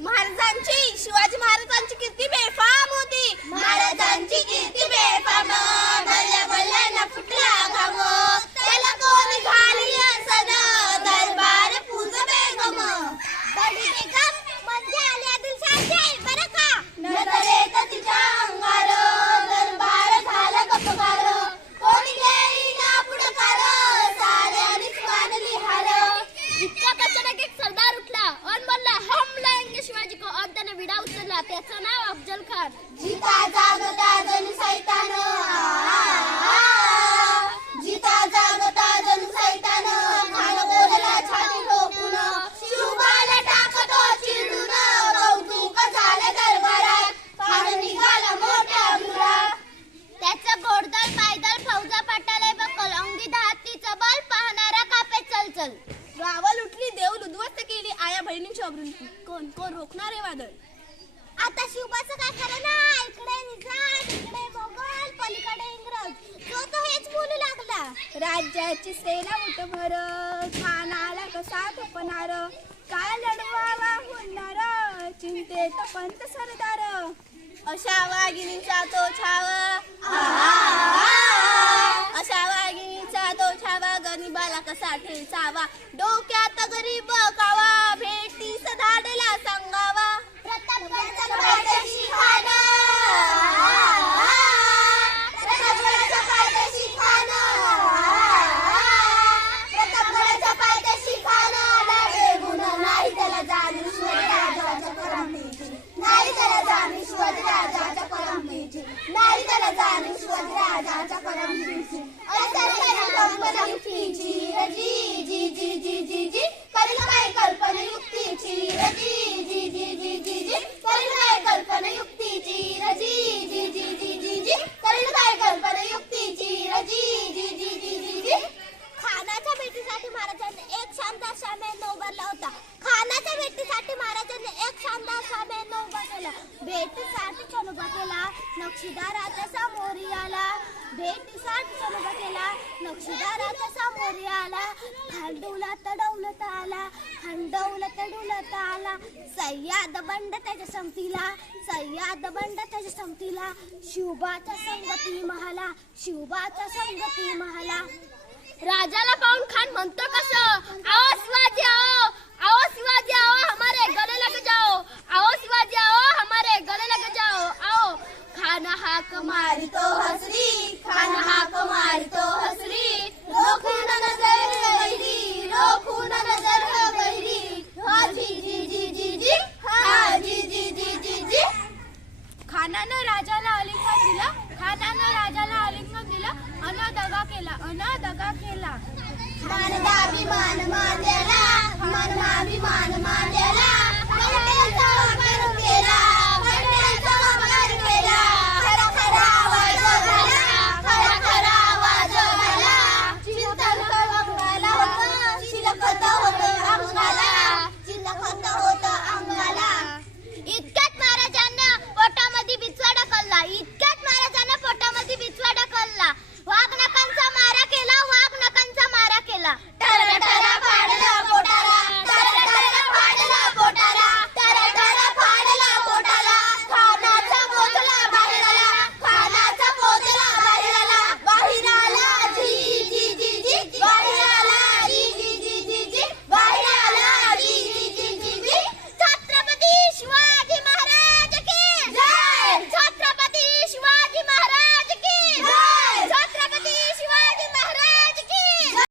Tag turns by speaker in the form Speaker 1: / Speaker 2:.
Speaker 1: महाराजांची शिवाजी महाराजांची किती बेफाम होती. महाराजांची कोण कोण वादळ?
Speaker 2: आता शिवबाचं काय खरं ना? इकडे निजाम इकडे मोगल पलीकडे इंग्रज. तो तो हेच बोलू लागला.
Speaker 1: राज्याची सेना उठभर खानाला कसा थोपणार? काय लढवावा होणार? चिंतेत पंत सरदार. अशा वाघिणीचा तो छावा. अशा वाघिणीचा तो गरीबाला कसा डोक्यात गरीब कावा भेटी धाडला सांगावा.
Speaker 2: प्रताप होता. खानाच्या भेटीसाठी महाराजांनी एक शानदार साम्यान उभा केला भेटीसाठी कोण उभा केला नक्षीदाराच्या समोरी आला भेटीसाठी कोण उभा केला नक्षीदाराच्या समोरी आला हंडवला तडवलत आला हंडवला तडवलत आला सय्याद बंड त्याच्या संगतीला सय्याद बंड त्याच्या संगतीला. शिवबाच्या संगती महाला शिवबाच्या संगती महाला. राजाला पाहून खान म्हणतो कसं? आओ का केला. मान मानला मानवाभिमान मानला.